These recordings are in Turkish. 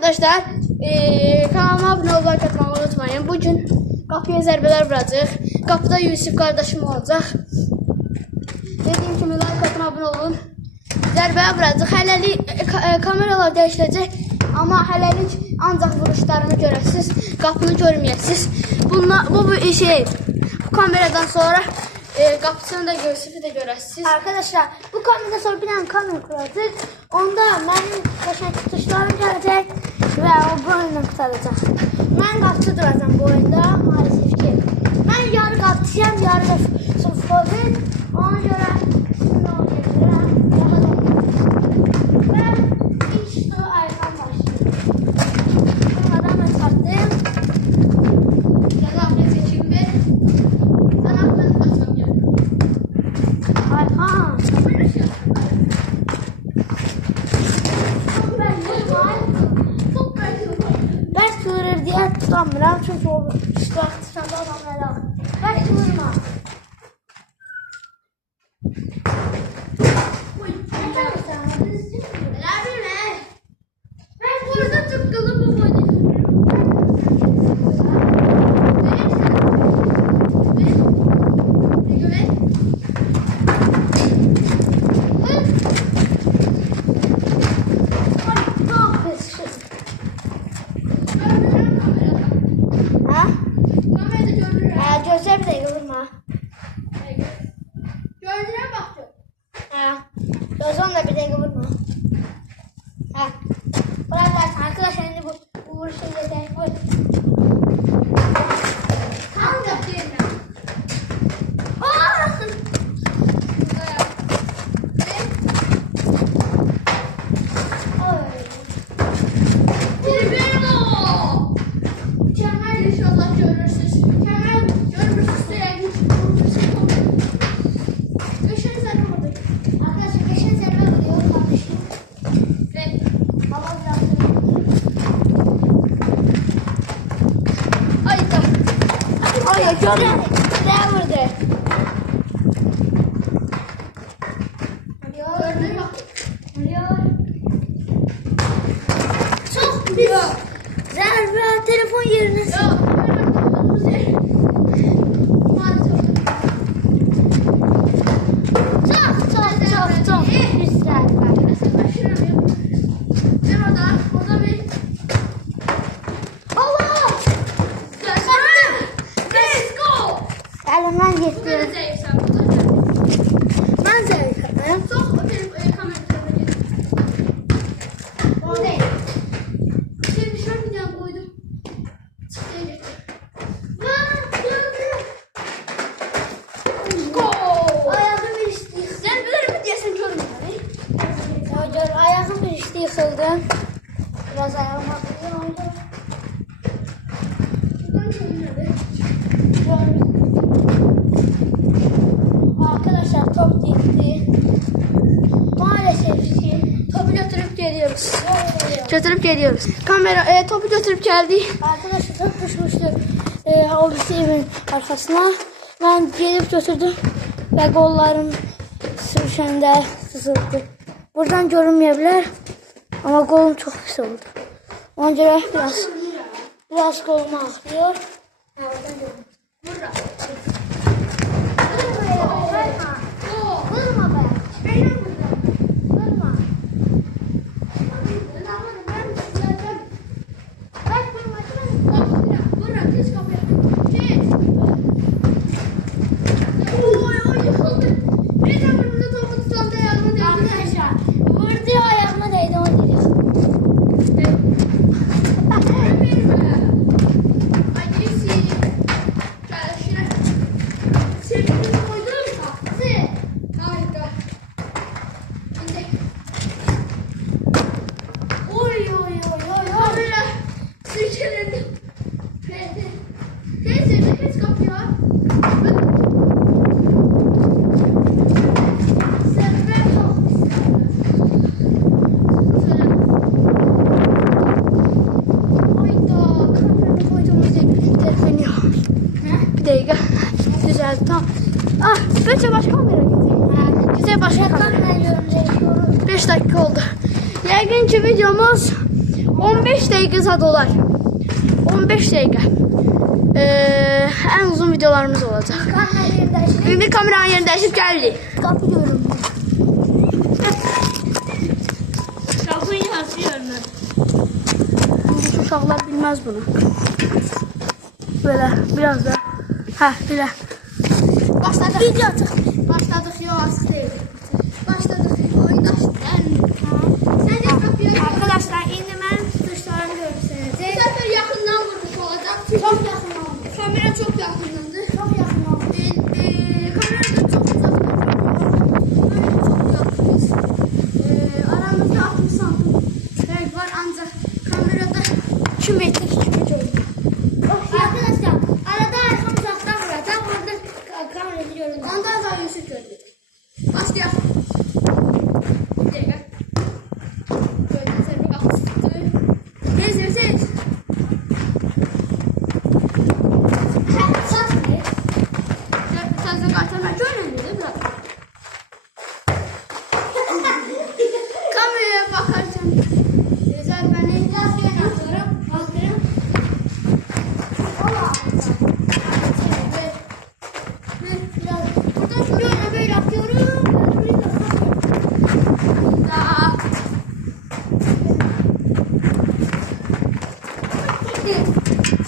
Arkadaşlar kanalıma abone olmayı, katılmayı unutmayın. Bugün kapıya zərbələr vuracaq. Kapıda Yusuf kardeşim olacaq. Dediğim kimi like atın, abone olun. Zərbəyə vuracaq. Hələlik kameralar dəyişəcək. Amma hələlik ancaq vuruşlarını görəsiniz. Qapını görməyəsiniz. Bu kameradan sonra kapısını da Yusuf'u da görəsiniz. Arkadaşlar bu kameradan sonra bir tane kamera kuracaq. Onda mənim qəşəng tutuşlarım gələcək və o bu oyunu qurtaracaq. Mən qapıcı duracağım bu oyunda. Maalesef ki mən yarı qapıcıyam, yarı da futbolcuyum. Ona görə şimdi oynayacağım. Və ilk şu ayaqdan başlayayım. Bunlardan mən çarptım. Cəzafə seçimli. Sana ben açmam ya. Ayhan. Bəs görür deyə tutamıram, çünki o işlər tutanda adamlara alır. Bəs vurma. Ben burada tıpkılı bu boyda. Gözler bir de vurma. Gördüğüne baktım. Gözün da bir de vurma. Bırak arkadaşlar şimdi bu vuruşu yeter. Vur. Tam yapayım ya. Mükemmel inşallah görürsünüz. Mükemmel görürsünüz. Köşeni sen orada. Arkadaşlar geçen sene vuruyor kardeşim. Evet. Hava biraz Ay da. Ay görüyor musun? Ne vurdu? Gördüğüne baktım. Vuruyor. Çok pis. Zerbe telefon yerine. Ya. Çok güzel. Allah! Elimden gitti. Ben zevklerim. Ayağım işte yıkıldı. Biraz ayağım akıyor. Arkadaşlar top gitti. Maalesef ki Topu götürüp geliyoruz. Götürüp geliyoruz. Kamera topu götürüp geldi. arkadaşlar top düşmüştü. O bir evin arkasına. Ben gelip götürdüm ve kollarım sürüşende sızıldı. Buradan görünmeyebilir ama kolum çok pis oldu. Ona göre biraz kolum ağrıyor. Vurma be. Vurma. Bak vurma. Arkadaşlar vurdu ayağıma değdi onu diyeceğiz. dəqiqə zad olar. 15 dəqiqə. Ən uzun videolarımız olacaq. İndi kameranın yerini dəyişib gəlirik. Qapı görünmür. Şahın yazıyorum mən. İndi uşaqlar bilməz bunu. Böyle biraz da. Hə, belə. Başladıq. Video atıq. Başladıq, yox artıq deyil. Başladıq. Oyundaşlar. Səncə qapıya Arkadaşlar indi mən tutuşlarını görürsünüz. bu səfər yaxından vurmuş olacaq. Çok yakın oldu. Kamera çox yaxındandır. Çok yakın oldu. Kamerada çox uzaqdır. Böyle çox yaxınız. Aramızda 60 santim fərq var, ancaq kamerada 2 metre 2 metre oldu. Arkadaşlar arada arkam uzaktan vuracağım. Orada kamerayı görün. ondan daha yüksək görünür. Başlayaq. Bir dəqiqə. Böyle sərbi qalxdı. Tez. Saç ne? Sözü qaytarmaq görünür, bura. Kameraya bakarsan zərbəni Biraz ben atıyorum. Atıyorum. Allah. Biraz buradan böyle atıyorum. Burayı da atıyorum. da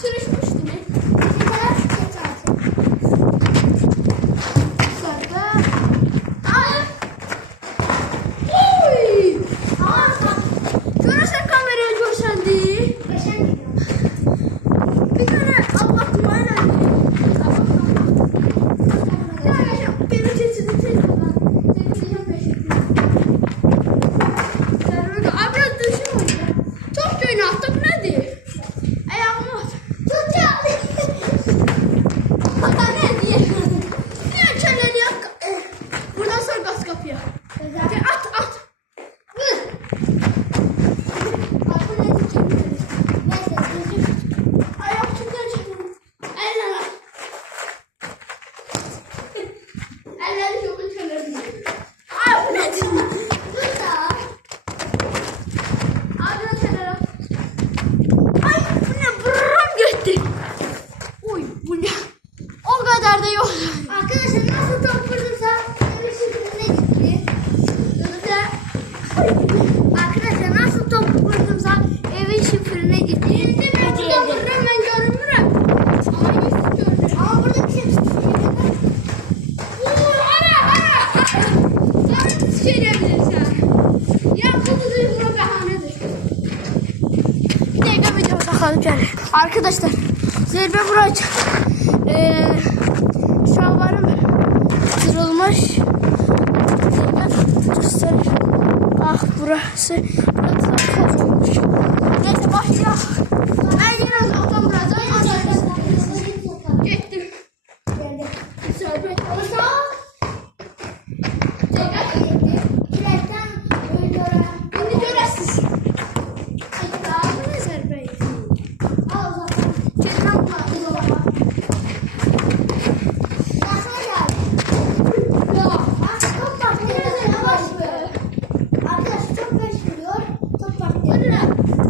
sürüşmüşdü mü? Bir taraf saç atıyorum. Sonra ay. Oy! Görürsən kameraya görsəndi. Beşen gidiyorum. Bir dənə Allah duayla. Beni keçidi telefon. Telefon peşində. Biraz düşün oyna. Çok göğünü attık nedir? Ayağımı at. Tutacağım. Hatta ne diye? Niye kelleni yak? Buradan sonra gaz kapıya. At. Vur. Ayak tutar şimdi. Eller at. Elleri yok ülkelerinde. Ay bu nedir? Ağzına kenar at. Ay bu ne? Bırrrm gitti. Oy bu ne? O kadar da yok. Arkadaşlar nasıl top vurdumsa evin şifrine gitti. Arkadaşlar nasıl top vurdumsa evin şifrine gitti. Şimdi ben burada vururum, ben görünmürüm. Ama yüzü görünür. Ama burada bir şey Ana! Sen şey diyebilirsin. Ya bu duygular bahanedir. Bir dakika video bakalım gel. Arkadaşlar zirve vuracak. Şalvarım kırılmış. Gösterir. Ah burası biraz çok olmuş. Neyse başlayalım. Ben yine uzaktan vuracağım. Gittim. Zirve. Şimdi görəsiniz. Daha bu ne zərbəyi? Çəkən qulağına. Yox. Arkadaşlar çok beş vuruyor. Top patlıyor.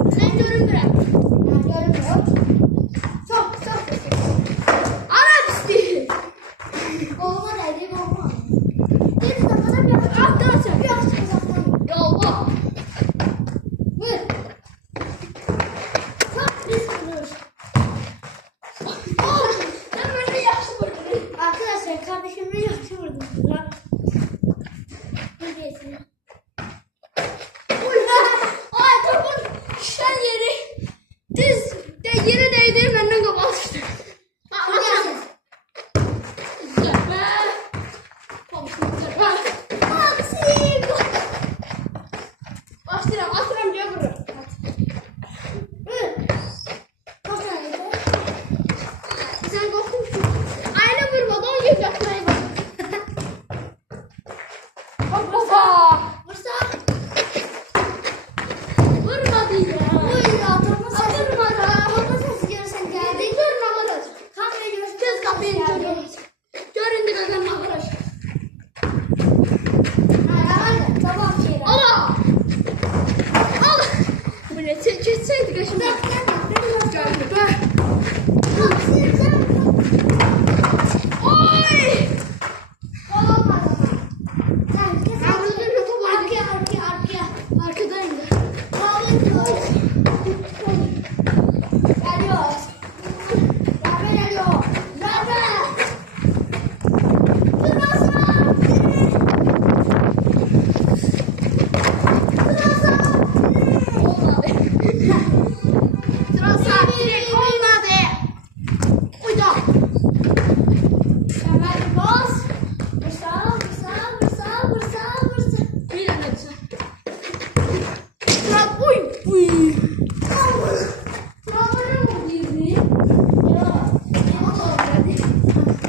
Arkadayım da.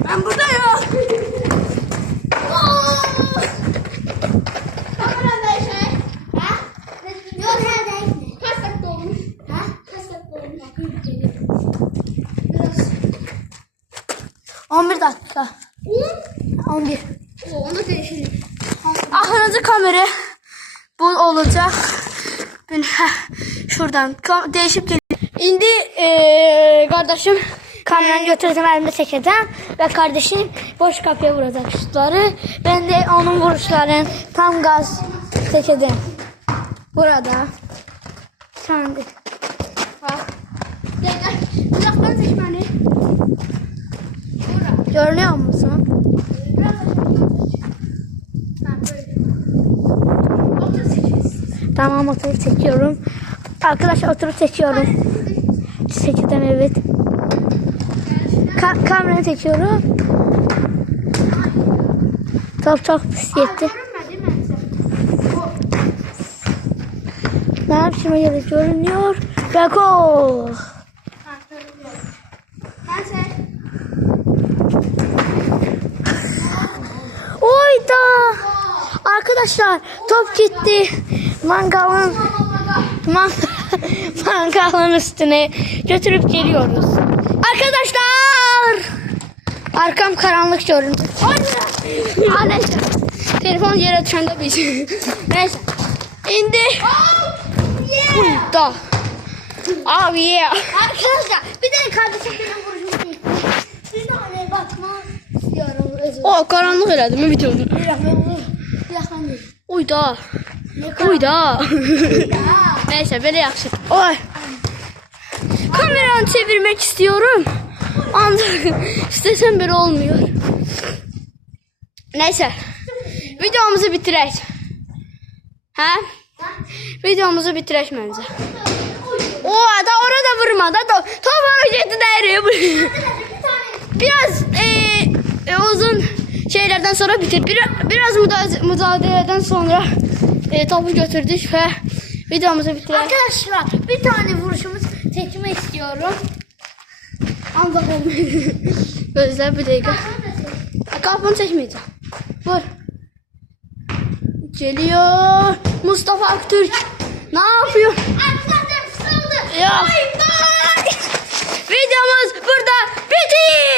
Ben buradayım. Kaç dakika olmuş? Kaç dakika olmuş? Biraz. 11 dakika. 11. Onu değişelim. Ahırıncı kamera bu olacak. Ben şuradan değişip geliyor. İndi kardeşim kameranı götüreceğim, elimde çekeceğim ve kardeşim boş kapıya vuracak şutları. Ben de onun vuruşlarını tam gaz çekeceğim. Burada. Sen de. Bak. Gel. Uzaktan seçmeni. Görünüyor musun? Biraz uzaktan seç. Ha böyle. Otur seçeriz. Tamam, oturup çekiyorum. Arkadaşlar oturup çekiyorum. Çekeceğim, evet. Kamerayı çekiyorum. Çok pis yetti. Görünmedi mi sen? Ne yapayım, öyle görünüyor. Ve gol. Ha görünüyor. Ben sen. Oyda. Arkadaşlar top gitti. Mangalın üstüne götürüp geliyoruz. Arkadaşlar. Arkam karanlık göründü. Anne. Telefon yere düşende biz. Neyse. İndi. Da. Oh yeah. Arkadaşlar bir de kardeşim benim vuruşumu çekti. Bir tane bakma istiyorum. O karanlık elədi mi videoda? Bir dakika değil. Uyda. Uyda. Neyse, böyle yaxşı. Oy. Kameranı çevirmek istiyorum. Ancak istesem böyle olmuyor. Neyse. Videomuzu bitirək. Hə? Videomuzu bitirək məncə. O da orada vurma da. Top hareketi değeri. Biraz uzun şeylerden sonra bitir. Biraz mücadeleden sonra topu götürdük ve videomuzu bitirdik. Arkadaşlar bir tane vuruşumuz çekmek istiyorum. Ancak olmuyor. Gözler bir dakika. Kapını çekmeyeceğim. Vur. Geliyor. Mustafa Aktürk. Ne yapıyor? Arkadaşlar sıkıldı. Ya. Videomuz burada bitti.